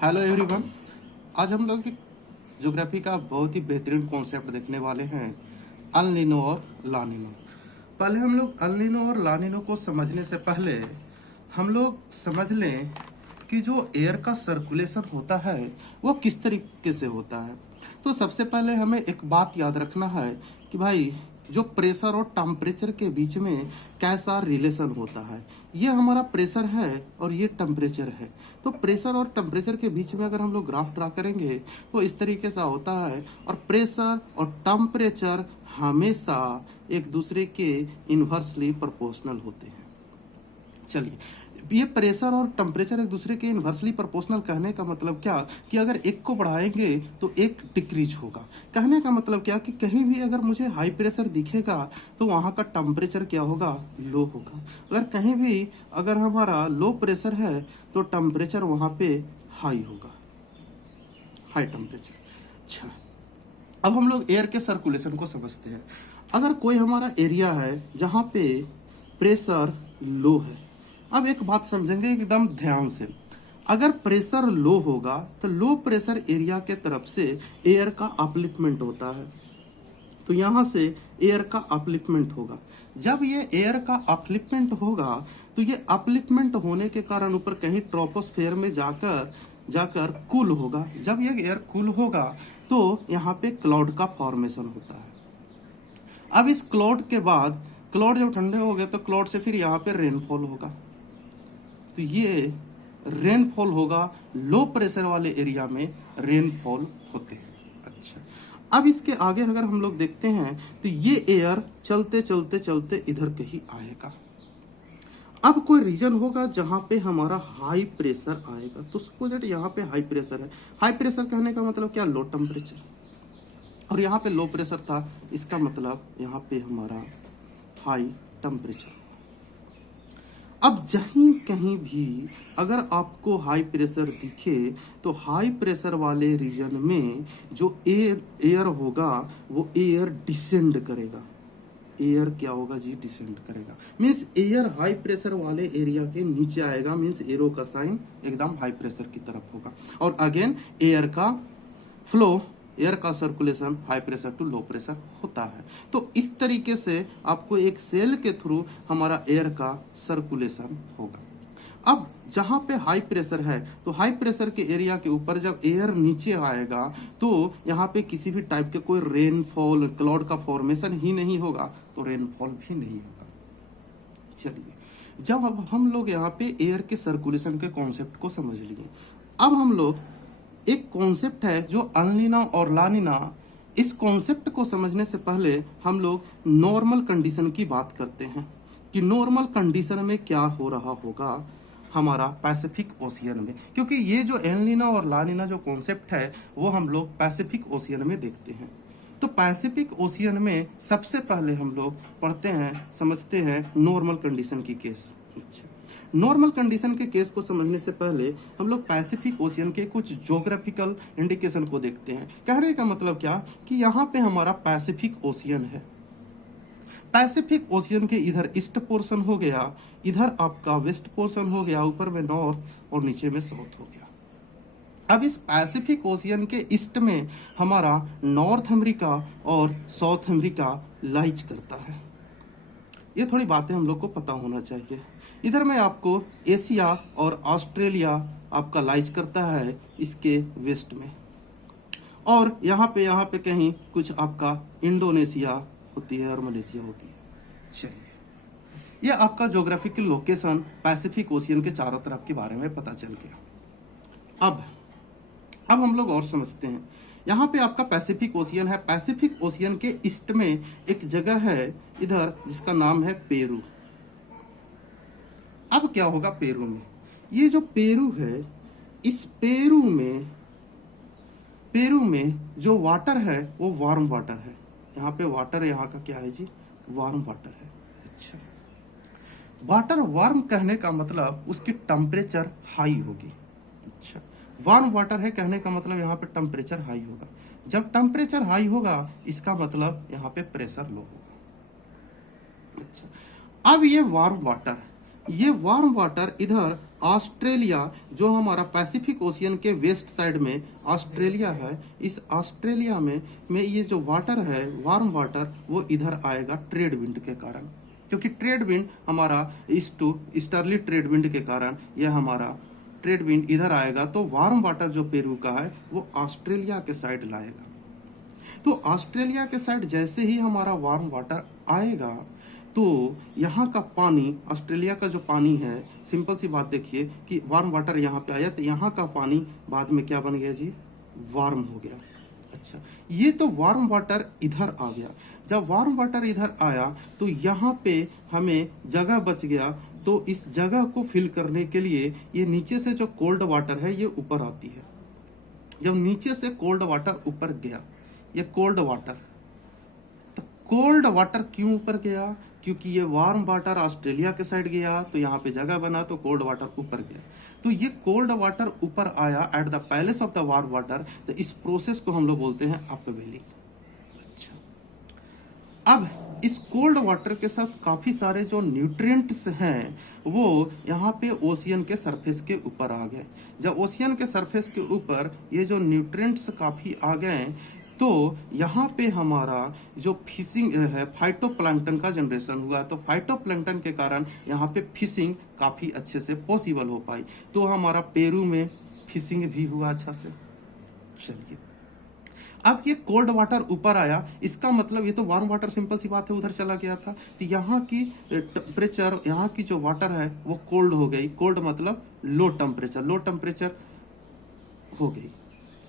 Hello everyone. आज हम लोग ज्योग्राफी का बहुत ही बेहतरीन कॉन्सेप्ट देखने वाले हैं, अल नीनो और ला नीनो। पहले हम लोग अल नीनो और ला नीनो को समझने से पहले हम लोग समझ लें कि जो एयर का सर्कुलेशन होता है वो किस तरीके से होता है। तो सबसे पहले हमें एक बात याद रखना है कि भाई जो प्रेशर और टेम्परेचर के बीच में कैसा रिलेशन होता है। ये हमारा प्रेशर है और ये टेम्परेचर है। तो प्रेशर और टेम्परेचर के बीच में अगर हम लोग ग्राफ ड्रा करेंगे तो इस तरीके से होता है, और प्रेशर और टेम्परेचर हमेशा एक दूसरे के इन्वर्सली प्रोपोर्शनल होते हैं। चलिए, ये प्रेशर और टेम्परेचर एक दूसरे के इन्वर्सली प्रोपोर्शनल कहने का मतलब क्या कि अगर एक को बढ़ाएंगे तो एक डिक्रीज होगा। कहने का मतलब क्या कि कहीं भी अगर मुझे हाई प्रेशर दिखेगा तो वहाँ का टेम्परेचर क्या होगा, लो होगा। अगर कहीं भी अगर हमारा लो प्रेशर है तो टेम्परेचर वहाँ पे हाई होगा, हाई टेम्परेचर। अच्छा, अब हम लोग एयर के सर्कुलेशन को समझते हैं। अगर कोई हमारा एरिया है जहाँ पे प्रेशर लो है, अब एक बात समझेंगे एकदम ध्यान से। अगर प्रेशर लो होगा तो लो प्रेशर एरिया के तरफ से एयर का अपलिफ्टमेंट होता है, तो यहाँ से एयर का अपलिफ्टमेंट होगा। जब ये एयर का अपलिफ्टमेंट होगा तो ये अपलिफ्टमेंट होने के कारण ऊपर कहीं ट्रोपोस्फेयर में जाकर कूल होगा। जब ये एयर कूल होगा तो यहाँ पे क्लाउड का फॉर्मेशन होता है। अब इस क्लाउड के बाद क्लाउड जब ठंडे हो गए तो क्लाउड से फिर यहाँ पे रेनफॉल होगा। तो ये रेनफॉल होगा, लो प्रेशर वाले एरिया में रेनफॉल होते हैं। अच्छा, अब इसके आगे अगर हम लोग देखते हैं तो ये एयर चलते चलते चलते इधर कहीं आएगा। अब कोई रीजन होगा जहां पे हमारा हाई प्रेशर आएगा, तो सपोज दैट यहाँ पे हाई प्रेशर है। हाई प्रेशर कहने का मतलब क्या, लो टेम्परेचर, और यहाँ पे लो प्रेशर था, इसका मतलब यहाँ पे हमारा हाई टेम्परेचर। अब जहीं कहीं भी अगर आपको हाई प्रेशर दिखे तो हाई प्रेशर वाले रीजन में जो एयर होगा वो एयर डिसेंड करेगा। एयर क्या होगा जी, डिसेंड करेगा। मीन्स एयर हाई प्रेशर वाले एरिया के नीचे आएगा, मीन्स एरो का साइन एकदम हाई प्रेशर की तरफ होगा। और अगेन एयर का फ्लो, एयर का circulation high pressure to low pressure होता है। तो इस तरीके से आपको एक सेल के थ्रू हमारा एयर का सर्कुलेशन होगा। अब जहाँ पे हाई प्रेशर है तो हाई प्रेशर के एरिया के ऊपर जब एयर नीचे आएगा तो यहाँ पे किसी भी टाइप के कोई रेनफॉल, क्लाउड का फॉर्मेशन ही नहीं होगा, तो रेनफॉल भी नहीं होगा। चलिए, जब अब हम लोग यहाँ पे एयर के सर्कुलेशन के कॉन्सेप्ट को समझ लिए, अब हम लोग एक कॉन्सेप्ट है जो अल नीनो और ला नीना। इस कॉन्सेप्ट को समझने से पहले हम लोग नॉर्मल कंडीशन की बात करते हैं कि नॉर्मल कंडीशन में क्या हो रहा होगा हमारा पैसिफिक ओशियन में, क्योंकि ये जो एल नीनो और ला नीना जो कॉन्सेप्ट है वो हम लोग पैसिफिक ओशियन में देखते हैं। तो पैसिफिक ओशियन में सबसे पहले हम लोग पढ़ते हैं, समझते हैं नॉर्मल कंडीशन की केस। नॉर्मल कंडीशन के केस को समझने से पहले हम लोग पैसिफिक ओशियन के कुछ ज्योग्राफिकल इंडिकेशन को देखते हैं। कहने का मतलब क्या कि यहाँ पे हमारा पैसिफिक ओशियन है। पैसिफिक ओशियन के इधर ईस्ट पोर्शन हो गया, इधर आपका वेस्ट पोर्शन हो गया, ऊपर में नॉर्थ और नीचे में साउथ हो गया। अब इस पैसिफिक ओशियन के ईस्ट में हमारा नॉर्थ अमेरिका और साउथ अमेरिका लाइज करता है। ये थोड़ी बातें हम लोग को पता होना चाहिए। इधर में आपको एशिया और ऑस्ट्रेलिया आपका लाइज करता है इसके वेस्ट में, और यहाँ पे कहीं कुछ आपका इंडोनेशिया होती है और मलेशिया होती है। चलिए, ये आपका ज्योग्राफिकल लोकेशन पैसिफिक ओशियन के चारों तरफ के बारे में पता चल गया। अब हम लोग और समझते हैं। यहाँ पे आपका पैसिफिक ओशियन है। पैसिफिक ओशियन के ईस्ट में एक जगह है इधर जिसका नाम है पेरू। अब क्या होगा पेरू में, ये जो पेरू है, इस पेरू में जो वाटर है वो वार्म वाटर है। यहाँ पे वाटर, यहाँ का क्या है जी, वार्म वाटर है। अच्छा, वाटर वार्म कहने का मतलब उसकी टेम्परेचर हाई होगी। अच्छा, वार्म वाटर है कहने का मतलब यहाँ पे टेम्परेचर हाई होगा। जब टेम्परेचर हाई होगा इसका मतलब यहाँ पे प्रेशर लो होगा। अच्छा, अब ये वार्म वाटर इधर ऑस्ट्रेलिया जो हमारा पैसिफिक ओशियन के वेस्ट साइड में ऑस्ट्रेलिया है, इस ऑस्ट्रेलिया में ये जो वाटर है, वार्म वाटर, वो इधर आएगा ट्रेड विंड के कारण, क्योंकि ट्रेड विंड हमारा east to easterly trade wind के कारण यह हमारा ट्रेड विंड इधर आएगा, तो वार्म वाटर जो पेरू का है वो ऑस्ट्रेलिया के साइड लाएगा। तो ऑस्ट्रेलिया के साइड जैसे ही हमारा वार्म वाटर आएगा तो यहाँ का पानी, ऑस्ट्रेलिया का जो पानी है, सिंपल सी बात देखिए कि वार्म वाटर यहाँ पे आया तो यहाँ का पानी बाद में क्या बन गया जी, वार्म हो गया। अच्छा, ये तो वार्म वाटर इधर आ गया। जब वार्म वाटर इधर आया तो यहाँ पे हमें जगह बच गया, तो इस जगह को फिल करने के लिए ये नीचे से जो कोल्ड वाटर है ये ऊपर आती है। जब नीचे से कोल्ड वाटर ऊपर गया, ये कोल्ड वाटर, तो कोल्ड वाटर क्यों ऊपर गया, क्योंकि ये वार्म वाटर ऑस्ट्रेलिया के साइड गया तो यहाँ पे जगह बना तो कोल्ड वाटर ऊपर गया। तो ये कोल्ड वाटर ऊपर आया at the palace of the warm water, तो इस प्रोसेस को हम लोग बोलते हैं अपवेलिंग। अच्छा, अब इस कोल्ड वाटर के साथ काफी सारे जो न्यूट्रिएंट्स हैं वो यहाँ पे ओशियन के सरफेस के ऊपर आ गए। जब ओशियन के सरफेस के ऊपर ये जो न्यूट्रिएंट्स काफी आ गए तो यहाँ पे हमारा जो फिशिंग है, फाइटोप्लैंक्टन का जनरेशन हुआ। तो फाइटोप्लैंक्टन के कारण यहाँ पे फिशिंग काफ़ी अच्छे से पॉसिबल हो पाई, तो हमारा पेरू में फिशिंग भी हुआ अच्छा से। चलिए, अब ये कोल्ड वाटर ऊपर आया, इसका मतलब ये तो वार्म वाटर सिंपल सी बात है उधर चला गया था, तो यहाँ की टेम्परेचर, यहाँ की जो वाटर है वो कोल्ड हो गई। कोल्ड मतलब लो टेम्परेचर, लो टेम्परेचर हो गई।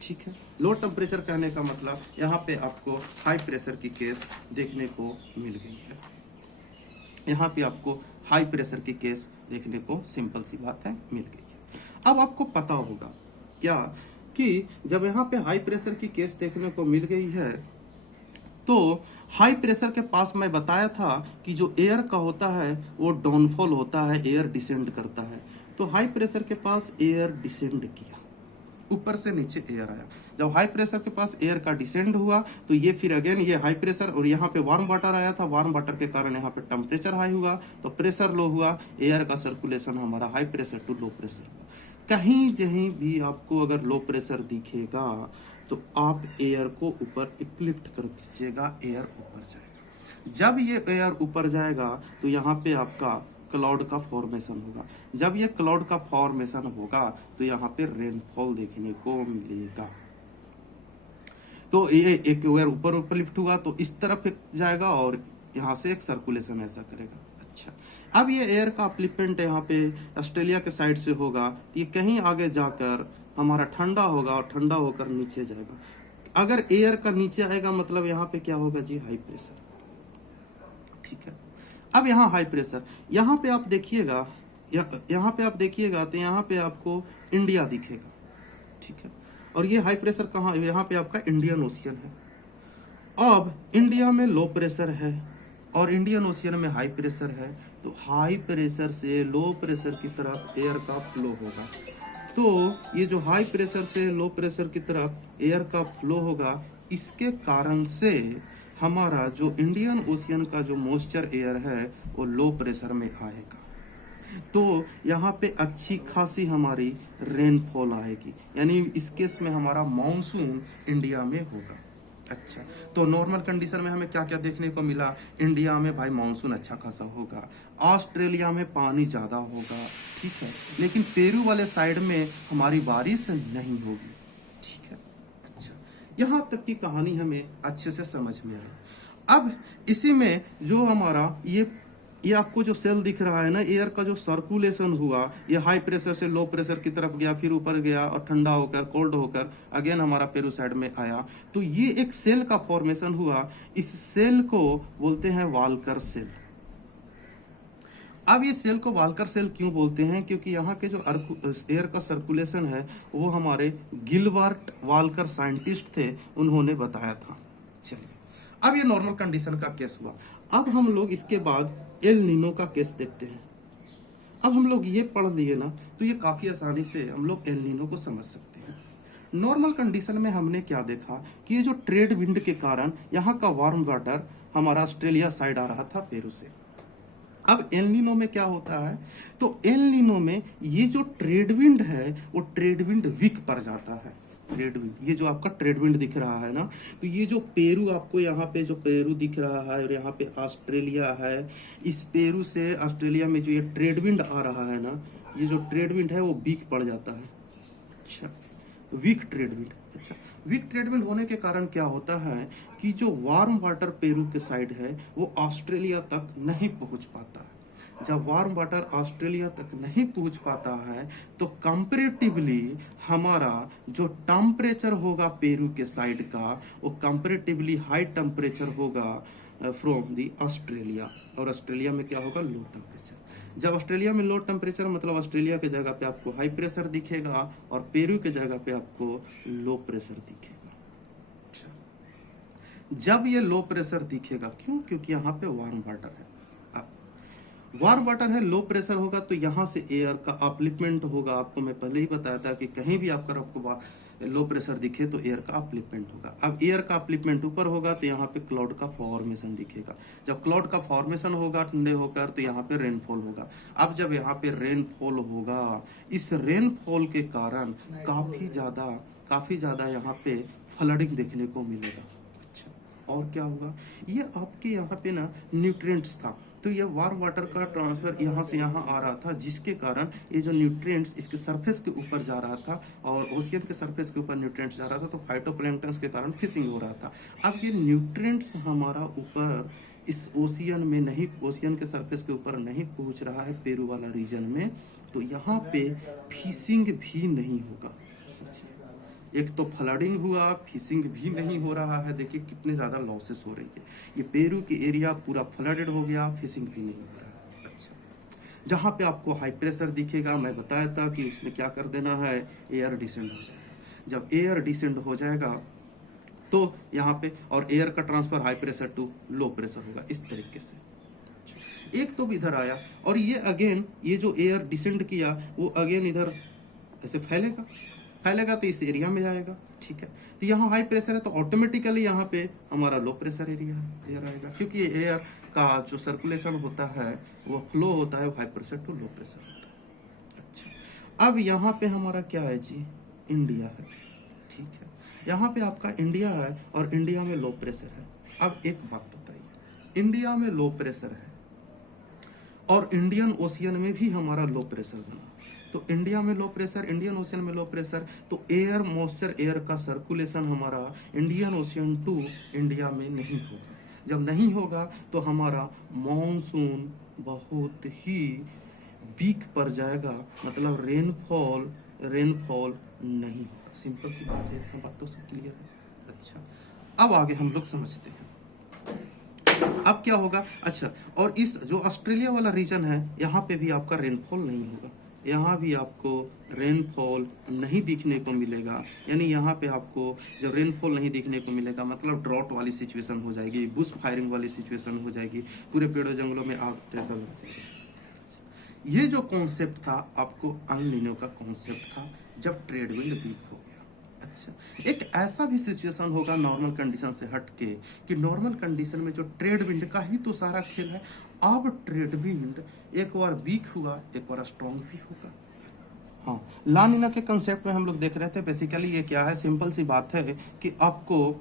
ठीक है, लो टेम्परेचर कहने का मतलब यहाँ पे आपको हाई प्रेशर की केस देखने को मिल गई है। यहाँ पे आपको हाई प्रेशर की केस देखने को सिंपल सी बात है मिल गई है। अब आपको पता होगा क्या कि जब यहाँ पे हाई प्रेशर की केस देखने को मिल गई है तो हाई प्रेशर के पास मैं बताया था कि जो एयर का होता है वो डाउनफॉल होता है, एयर डिसेंड करता है। तो हाई प्रेशर के पास एयर डिसेंड किया, ऊपर से नीचे एयर आया। जब हाई प्रेशर के पास एयर का डिसेंड हुआ तो ये फिर अगेन ये हाई प्रेशर और यहाँ पे वार्म वाटर आया था, वार्म वाटर के कारण यहाँ पे टेम्परेचर हाई हुआ तो प्रेशर लो हुआ, एयर का सर्कुलेशन हमारा high pressure to low pressure हुआ। कहीं जहीं भी आपको अगर लो प्रेशर दिखेगा तो आप एयर को ऊपर इप्लिफ्ट कर दीजिएगा, एयर ऊपर जाएगा। जब ये एयर ऊपर जाएगा तो यहाँ पे आपका क्लाउड का फॉर्मेशन होगा। जब ये क्लाउड का फॉर्मेशन होगा तो यहाँ पे रेनफॉल देखने को मिलेगा। तो ये एक एयर ऊपर ऊपर लिफ्ट हुआ तो इस तरफ जाएगा और यहाँ से एक सर्कुलेशन ऐसा करेगा। अच्छा, अब ये एयर का अपलिफ्टमेंट यहाँ पे ऑस्ट्रेलिया के साइड से होगा तो ये कहीं आगे जाकर हमारा ठंडा होगा और ठंडा होकर नीचे जाएगा। अगर एयर का नीचे आएगा मतलब यहाँ पे क्या होगा जी, हाई प्रेशर। ठीक है, अब यहाँ हाई प्रेशर, यहाँ पे आप देखिएगा, यहाँ पे आप देखिएगा तो यहाँ पे आपको इंडिया दिखेगा। ठीक है, और ये हाई प्रेशर कहाँ, यहाँ पे आपका इंडियन ओशियन है। अब इंडिया में लो प्रेशर है और इंडियन ओशियन में हाई प्रेशर है, तो हाई प्रेशर से लो प्रेशर की तरफ एयर का फ्लो होगा। तो ये जो हाई प्रेशर से लो प्रेशर की तरफ एयर का फ्लो होगा, इसके कारण से हमारा जो इंडियन ओशियन का जो मॉइस्चर एयर है वो लो प्रेशर में आएगा। तो यहाँ पे अच्छी खासी हमारी रेनफॉल आएगी, यानी इस केस में हमारा मानसून इंडिया में होगा। अच्छा, तो नॉर्मल कंडीशन में हमें क्या क्या देखने को मिला, इंडिया में भाई मानसून अच्छा खासा होगा, ऑस्ट्रेलिया में पानी ज़्यादा होगा। ठीक है, लेकिन पेरू वाले साइड में हमारी बारिश नहीं होगी। ठीक है, अच्छा, यहाँ तक की कहानी हमें अच्छे से समझ में आई। अब इसी में जो हमारा ये आपको जो सेल दिख रहा है ना, एयर का जो सर्कुलेशन हुआ, ये हाई प्रेशर से लो प्रेशर की तरफ गया, फिर ऊपर गया और ठंडा होकर कोल्ड होकर अगेन हमारा पेरू साइड में आया, तो ये एक सेल का फॉर्मेशन हुआ। इस सेल को बोलते हैं वाल्कर सेल। अब ये सेल को वाल्कर सेल क्यों बोलते हैं, क्योंकि यहाँ के जो एयर का सर्कुलेशन है वो हमारे गिलबर्ट वाल्कर साइंटिस्ट थे, उन्होंने बताया था। चलिए, अब ये नॉर्मल कंडीशन का केस हुआ। अब हम लोग इसके बाद एल नीनो का केस देखते हैं। अब हम लोग ये पढ़ लिए ना तो ये काफ़ी आसानी से हम लोग एल नीनो को समझ सकते हैं। नॉर्मल कंडीशन में हमने क्या देखा कि ये जो ट्रेड विंड के कारण यहाँ का वार्म वाटर हमारा ऑस्ट्रेलिया साइड आ रहा था पेरू से। अब एल नीनो में क्या होता है, तो एल नीनो में ये जो ट्रेड विंड है वो ट्रेड विंड वीक पड़ जाता है। ट्रेड विंड, ये जो आपका ट्रेड विंड दिख रहा है ना, तो ये जो पेरू आपको यहाँ पे जो पेरू दिख रहा है और यहाँ पे ऑस्ट्रेलिया है, इस पेरू से ऑस्ट्रेलिया में जो ये ट्रेड विंड आ रहा है ना, ये जो ट्रेड विंड है वो वीक पड़ जाता है। अच्छा, वीक ट्रेड विंड। अच्छा, वीक ट्रेड विंड होने के कारण क्या होता है कि जो वार्म वाटर पेरू के साइड है वो ऑस्ट्रेलिया तक नहीं पहुंच पाता है। जब वार्म वाटर ऑस्ट्रेलिया तक नहीं पहुंच पाता है तो कंपैरेटिवली हमारा जो टेम्परेचर होगा पेरू के साइड का वो कंपैरेटिवली हाई टेम्परेचर होगा फ्रॉम दी ऑस्ट्रेलिया, और ऑस्ट्रेलिया में क्या होगा, लो टेम्परेचर। जब ऑस्ट्रेलिया में लो टेम्परेचर मतलब ऑस्ट्रेलिया के जगह पे आपको हाई प्रेशर दिखेगा और पेरू के जगह पे आपको लो प्रेशर दिखेगा। अच्छा, जब ये लो प्रेशर दिखेगा, क्यों, क्योंकि यहाँ पे वार्म वाटर है। वार्म वाटर है, लो प्रेशर होगा तो यहाँ से एयर का अपलिफ्टमेंट होगा। आपको मैं पहले ही बताया था कि कहीं भी आपको लो प्रेशर दिखे तो एयर का अपलिफ्टमेंट होगा। अब एयर का अपलिफ्टमेंट ऊपर होगा तो यहाँ पे क्लाउड का फॉर्मेशन दिखेगा। जब क्लाउड का फॉर्मेशन होगा ठंडे होकर तो यहाँ पे रेनफॉल होगा। अब जब यहाँ पे रेनफॉल होगा, इस रेनफॉल के कारण काफ़ी ज़्यादा यहाँ पे फ्लडिंग देखने को मिलेगा। अच्छा, और क्या होगा, ये आपके यहाँ पे ना न्यूट्रिएंट्स था, तो ये वार्म वाटर का ट्रांसफर यहाँ से यहाँ आ रहा था, जिसके कारण ये जो न्यूट्रिएंट्स इसके सरफेस के ऊपर जा रहा था और ओशियन के सरफेस के ऊपर न्यूट्रिएंट्स जा रहा था, तो फाइटोप्लैंक्टन्स के कारण फिशिंग हो रहा था। अब ये न्यूट्रिएंट्स हमारा ऊपर इस ओशियन में नहीं, ओशियन के सरफेस के ऊपर नहीं पहुँच रहा है पेरू वाला रीजन में, तो यहाँ पे फिशिंग भी नहीं होगा। एक तो फ्लडिंग हुआ, फिशिंग भी नहीं हो रहा है। देखिए कितने ज़्यादा लॉसेस हो रही है। ये पेरू की एरिया पूरा फ्लडेड हो गया, फिशिंग भी नहीं हो रहा है। अच्छा, जहाँ पे आपको हाई प्रेशर दिखेगा, मैं बताया था कि उसमें क्या कर देना है, एयर डिसेंड हो जाएगा। जब एयर डिसेंड हो जाएगा तो यहाँ पे और एयर का transfer high pressure to low pressure होगा, इस तरीके से। एक तो इधर आया और ये अगेन, ये जो एयर डिसेंड किया वो अगेन इधर ऐसे फैलेगा तो इस एरिया में जाएगा। ठीक है, तो यहाँ हाई प्रेशर है तो ऑटोमेटिकली यहाँ पे हमारा लो प्रेशर एरिया है, एयर आएगा, क्योंकि ये एयर का जो सर्कुलेशन होता है वो फ्लो होता है high pressure to low pressure होता है। अच्छा, अब यहाँ पे हमारा क्या है जी, इंडिया है। ठीक है, यहाँ पे आपका इंडिया है और इंडिया में लो प्रेशर है। अब एक बात बताइए, इंडिया में लो प्रेशर है और इंडियन ओशियन में भी हमारा लो प्रेशर बना, तो इंडिया में लो प्रेशर, इंडियन ओशियन में लो प्रेशर, तो एयर मॉइस्चर, एयर का सर्कुलेशन हमारा इंडियन ओशियन टू इंडिया में नहीं होगा। जब नहीं होगा तो हमारा मॉनसून बहुत ही वीक पड़ जाएगा, मतलब रेनफॉल नहीं होगा। सिंपल सी बात है, इतना बात तो सब क्लियर है। अच्छा, अब आगे हम लोग समझते हैं अब क्या होगा। अच्छा, और इस जो ऑस्ट्रेलिया वाला रीजन है यहाँ पे भी आपका रेनफॉल नहीं होगा, यहाँ भी आपको रेनफॉल नहीं दिखने को मिलेगा। यानी यहाँ पे आपको जब रेनफॉल नहीं दिखने को मिलेगा मतलब ड्रॉट वाली सिचुएशन हो जाएगी, बुश फायरिंग वाली सिचुएशन हो जाएगी, पूरे पेड़ों जंगलों में आग जैसा लग जाएगा। ये जो कॉन्सेप्ट था आपको अल नीनो का कॉन्सेप्ट था जब ट्रेड विंड वीक हो गया। अच्छा, एक ऐसा भी सिचुएशन होगा नॉर्मल कंडीशन से हट के कि नॉर्मल कंडीशन में जो ट्रेड विंड का ही तो सारा खेल है। अब ट्रेड विंड एक बार वीक हुआ, एक बार स्ट्रॉन्ग भी होगा। हाँ, ला नीना के कंसेप्ट में हम लोग देख रहे थे। बेसिकली ये क्या है, सिंपल सी बात है कि आपको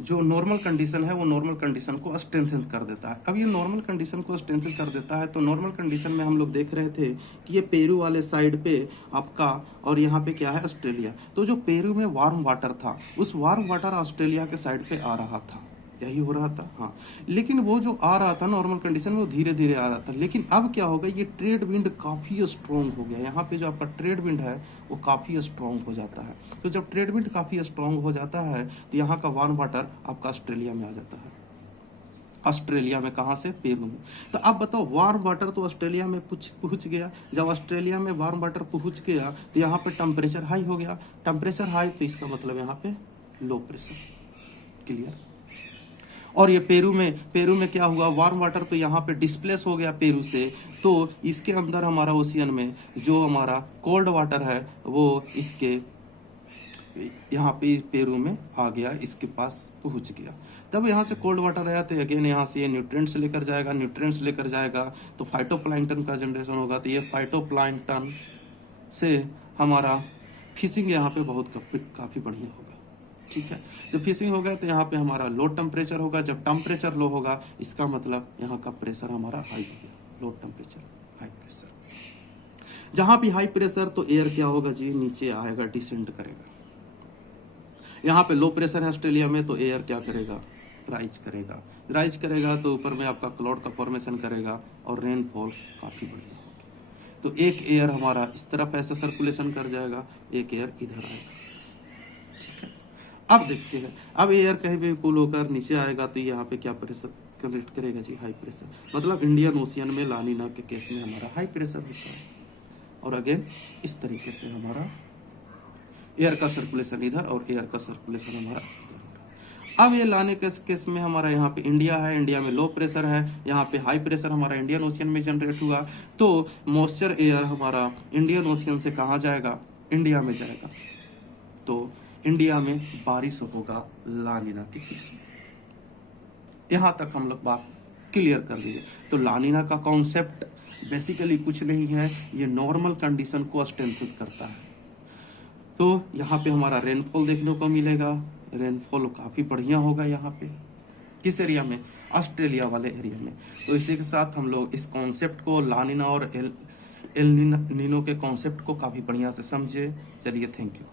जो नॉर्मल कंडीशन है वो नॉर्मल कंडीशन को स्ट्रेंथन कर देता है। अब ये नॉर्मल कंडीशन को स्ट्रेंथन कर देता है तो नॉर्मल कंडीशन में हम लोग देख रहे थे कि ये पेरू वाले साइड पे आपका और यहाँ पे क्या है, ऑस्ट्रेलिया। तो जो पेरू में वार्म वाटर था उस वार्म वाटर ऑस्ट्रेलिया के साइड पे आ रहा था, यही हो रहा था। हाँ, लेकिन वो जो आ रहा था नॉर्मल कंडीशन में वो धीरे धीरे आ रहा था। लेकिन अब क्या होगा, ये ट्रेड विंड काफ़ी स्ट्रॉन्ग हो गया। यहाँ पे जो आपका ट्रेड विंड है वो काफ़ी स्ट्रॉन्ग हो जाता है। तो जब ट्रेड विंड काफ़ी स्ट्रॉन्ग हो जाता है तो यहाँ का वार्म वाटर आपका ऑस्ट्रेलिया में आ जाता है। ऑस्ट्रेलिया में कहाँ से, पेरू में। तो आप बताओ, वार्म वाटर तो ऑस्ट्रेलिया में पहुँच गया। जब ऑस्ट्रेलिया में वार्म वाटर पहुँच गया तो यहाँ पे टेम्परेचर हाई हो गया। टेम्परेचर हाई तो इसका मतलब यहाँ पे लो प्रेशर। क्लियर। और ये पेरू में क्या हुआ, वार्म वाटर तो यहाँ पे डिस्प्लेस हो गया पेरू से, तो इसके अंदर हमारा ओशियन में जो हमारा कोल्ड वाटर है वो इसके यहाँ पे पेरू में आ गया, इसके पास पहुँच गया। तब यहाँ से कोल्ड वाटर आया तो अगेन यहाँ से ये न्यूट्रिएंट्स लेकर जाएगा, न्यूट्रिएंट्स लेकर जाएगा तो फाइटोप्लैंक्टन का जनरेशन होगा। तो ये फाइटोप्लैंक्टन से हमारा फिशिंग यहाँ पे बहुत काफ़ी बढ़िया होगा, ठीक है। जब फिशिंग होगा तो यहाँ पे हमारा लो टेम्परेचर होगा। जब टेम्परेचर लो होगा इसका मतलब यहाँ का प्रेशर हमारा हाई हो गया, लो टेम्परेचर हाई प्रेशर। जहाँ भी हाई प्रेशर तो एयर क्या होगा जी, नीचे आएगा, डिसेंड करेगा। यहाँ पे लो प्रेशर है ऑस्ट्रेलिया में तो एयर क्या करेगा, राइज करेगा। राइज करेगा तो ऊपर में आपका क्लाउड का फॉर्मेशन करेगा और रेनफॉल काफ़ी बढ़िया होगी। तो एक एयर हमारा इस तरफ ऐसा सर्कुलेशन कर जाएगा, एक एयर इधर आएगा, ठीक है। अब देखते हैं, अब एयर कहीं भी कूल होकर नीचे आएगा तो यहाँ पे क्या प्रेशर क्रिएट करेगा जी, हाई प्रेशर। मतलब इंडियन ओशियन में लानिना के केस में हमारा हाई प्रेशर होता है। और अगेन इस तरीके से हमारा एयर का सर्कुलेशन इधर और एयर का सर्कुलेशन हमारा इधर हो रहा है। अब ये लाने के केस में हमारा यहाँ पे इंडिया है, इंडिया में लो प्रेशर है, यहाँ पे हाई प्रेशर हमारा इंडियन ओशियन में जनरेट हुआ। तो मॉइस्चर एयर हमारा इंडियन ओशियन से कहाँ जाएगा, इंडिया में जाएगा। तो इंडिया में बारिश होगा लानिना के केस में। यहाँ तक हम लोग बात क्लियर कर लिए। तो लानिना का कॉन्सेप्ट बेसिकली कुछ नहीं है, ये नॉर्मल कंडीशन को स्ट्रेंथन करता है। तो यहाँ पे हमारा रेनफॉल देखने को मिलेगा, रेनफॉल काफ़ी बढ़िया होगा यहाँ पे। किस एरिया में, ऑस्ट्रेलिया वाले एरिया में। तो इसी के साथ हम लोग इस कॉन्सेप्ट को, लानिना और एल नीनो के कॉन्सेप्ट को काफ़ी बढ़िया से समझे। चलिए, थैंक यू।